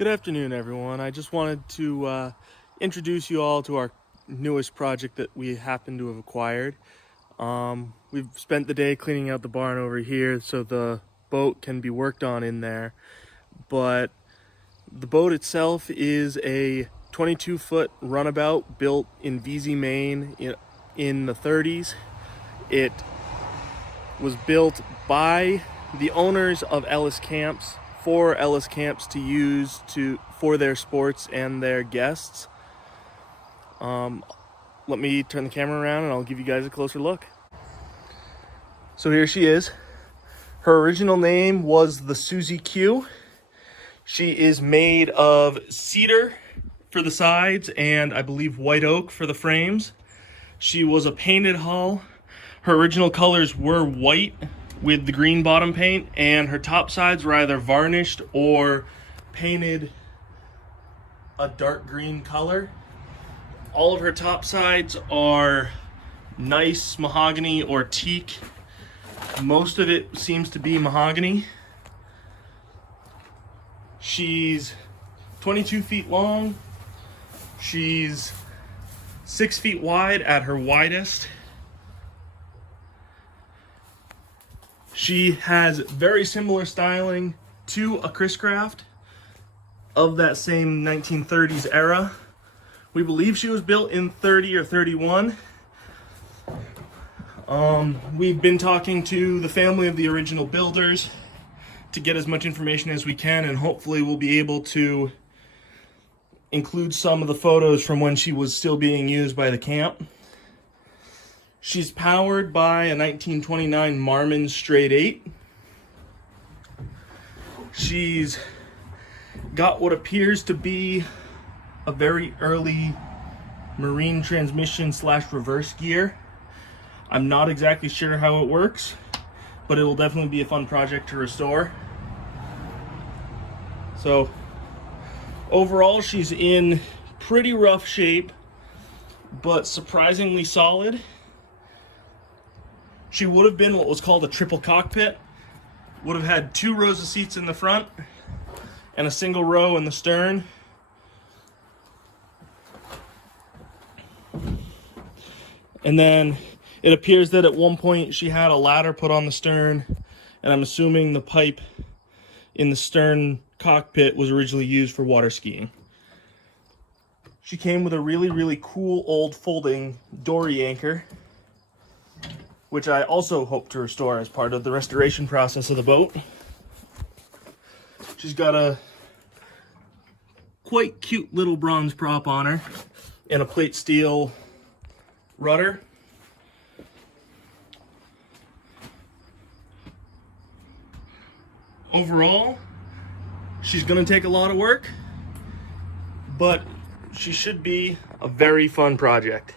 Good afternoon, everyone. I just wanted to introduce you all to our newest project that we happen to have acquired. We've spent the day cleaning out the barn over here so the boat can be worked on in there. But the boat itself is a 22-foot runabout built in Vesey, Maine in the 30s. It was built by the owners of Ellis Camps for Ellis Camps to use for their sports and their guests. Let me turn the camera around and I'll give you guys a closer look. So here she is. Her original name was the Susie Q. She is made of cedar for the sides and I believe white oak for the frames. She was a painted hull. Her original colors were white with the green bottom paint, and her top sides were either varnished or painted a dark green color. All of her top sides are nice mahogany or teak. Most of it seems to be mahogany. She's 22 feet long. She's 6 feet wide at her widest. She has very similar styling to a Chris Craft of that same 1930s era. We believe she was built in 30 or 31. We've been talking to the family of the original builders to get as much information as we can, and hopefully we'll be able to include some of the photos from when she was still being used by the camp. She's powered by a 1929 Marmon Straight 8. She's got what appears to be a very early marine transmission / reverse gear. I'm not exactly sure how it works, but it will definitely be a fun project to restore. So overall, she's in pretty rough shape, but surprisingly solid. She would have been what was called a triple cockpit. Would have had 2 rows of seats in the front and a single row in the stern. And then it appears that at one point she had a ladder put on the stern, and I'm assuming the pipe in the stern cockpit was originally used for water skiing. She came with a really cool old folding dory anchor, which I also hope to restore as part of the restoration process of the boat. She's got a quite cute little bronze prop on her and a plate steel rudder. Overall, she's gonna take a lot of work, but she should be a very fun project.